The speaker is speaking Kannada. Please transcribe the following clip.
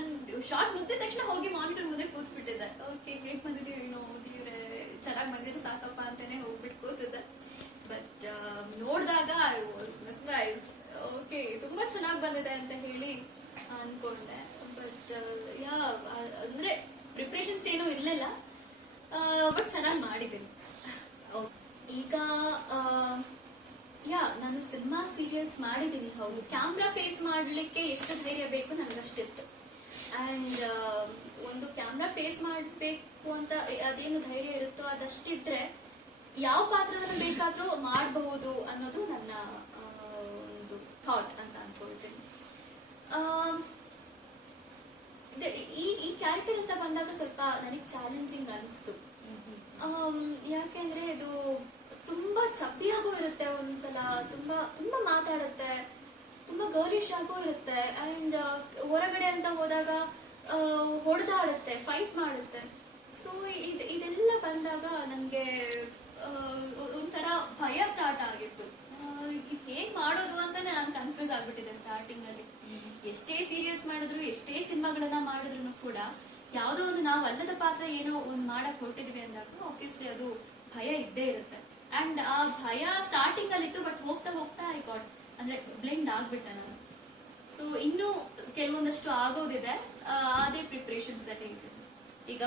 ನಾನು ಶಾರ್ಟ್ ಮುಗಿದ ತಕ್ಷಣ ಹೋಗಿ ಮಾನಿಟರ್ ಮುಂದೆ ಕೂತ್ಬಿಟ್ಟಿದ್ದೆ. ಓಕೆ, ಹೇಗ್ ಬಂದಿದ್ದೀವಿ ನೋಡಿದ್ರೆ ಚೆನ್ನಾಗಿ ಬಂದಿದ್ದು ಸಾಕಪ್ಪ ಅಂತಾನೆ ಹೋಗ್ಬಿಟ್ಟು ಕೂತಿದ್ದೆ. ಬಟ್ ನೋಡಿದಾಗ ಐ ವಾಸ್ ಮೆಸ್ಮರೈಸ್ಡ್. ಓಕೆ, ತುಂಬಾ ಚೆನ್ನಾಗಿ ಬಂದಿದೆ ಅಂತ ಹೇಳಿ ಅನ್ಕೊಂಡೆ. ಬಟ್ ಯಾ ಅಂದ್ರೆ ಪ್ರಿಪ್ರೇಷನ್ಸ್ ಏನೂ ಇರ್ಲಿಲ್ಲ, ಬಟ್ ಚೆನ್ನಾಗಿ ಮಾಡಿದ್ದೀನಿ. ಈಗ ನಾನು ಸಿನಿಮಾ ಸೀರಿಯಲ್ಸ್ ಮಾಡಿದ್ದೀನಿ. ಹೌದು, ಕ್ಯಾಮ್ರಾ ಫೇಸ್ ಮಾಡ್ಲಿಕ್ಕೆ ಎಷ್ಟು ಧೈರ್ಯ ಬೇಕು ನನಗಷ್ಟಿತ್ತು. ಅಂಡ್ ಒಂದು ಕ್ಯಾಮ್ರಾ ಫೇಸ್ ಮಾಡ್ಬೇಕು ಅಂತ ಅದೇನು ಧೈರ್ಯ ಇರುತ್ತೋ ಅದಷ್ಟಿದ್ರೆ ಯಾವ ಪಾತ್ರವನ್ನು ಬೇಕಾದ್ರೂ ಮಾಡಬಹುದು ಅನ್ನೋದು ನನ್ನ ಒಂದು ಥಾಟ್ ಅಂತ ಅನ್ಕೊಳ್ತೀನಿ. ಈ ಕ್ಯಾರೆಕ್ಟರ್ ಅಂತ ಬಂದಾಗ ಸ್ವಲ್ಪ ನನಗೆ ಚಾಲೆಂಜಿಂಗ್ ಅನಿಸ್ತು. ಯಾಕೆಂದ್ರೆ ಇದು ತುಂಬಾ ಚಬ್ಬಿಯಾಗೂ ಇರುತ್ತೆ, ಒಂದ್ಸಲ ತುಂಬಾ ತುಂಬಾ ಮಾತಾಡುತ್ತೆ, ತುಂಬಾ ಗರ್ಲಿಶ್ ಆಗೂ ಇರುತ್ತೆ. ಅಂಡ್ ಹೊರಗಡೆ ಅಂತ ಹೋದಾಗ ಹೊಡೆದಾಡುತ್ತೆ, ಫೈಟ್ ಮಾಡುತ್ತೆ. ಸೊ ಇದೆಲ್ಲ ಬಂದಾಗ ನನ್ಗೆ ಒಂಥರ ಭಯ ಸ್ಟಾರ್ಟ್ ಆಗಿತ್ತು. ಹೇಗ್ ಮಾಡೋದು ಅಂತಾನೆ ನಾನು ಕನ್ಫ್ಯೂಸ್ ಆಗ್ಬಿಟ್ಟಿದೆ ಸ್ಟಾರ್ಟಿಂಗ್ ಅಲ್ಲಿ. ಎಷ್ಟೇ ಸೀರಿಯಸ್ ಮಾಡಿದ್ರು, ಎಷ್ಟೇ ಸಿನಿಮಾಗಳನ್ನ ಮಾಡಿದ್ರು ಕೂಡ ಯಾವ್ದೋ ಒಂದು ನಾವು ಅಲ್ಲದ ಪಾತ್ರ ಏನೋ ಒಂದು ಮಾಡಕ್ ಹೊರಟಿದ್ವಿ ಅಂದಾಗ ಆಬ್ವಿಯಸ್ಲಿ ಅದು ಭಯ ಇದ್ದೇ ಇರುತ್ತೆ. ಅಂಡ್ ಆ ಭಯ ಸ್ಟಾರ್ಟಿಂಗ್ ಅಲ್ಲಿ ಇತ್ತು, ಬಟ್ ಹೋಗ್ತಾ ಹೋಗ್ತಾ ಐ ಗಾಟ್ ಅಂದ್ರೆ ಬ್ಲೆಂಡ್ ಆಗ್ಬಿಟ್ಟೆ ನಾನು. ಸೊ ಇನ್ನು ಕೆಲವೊಂದಷ್ಟು ಆಗೋದಿದೆ, ಅದೇ ಪ್ರಿಪ್ರೇಷನ್ಸ್ ಅಲ್ಲಿ ಇದೆ. ಈಗ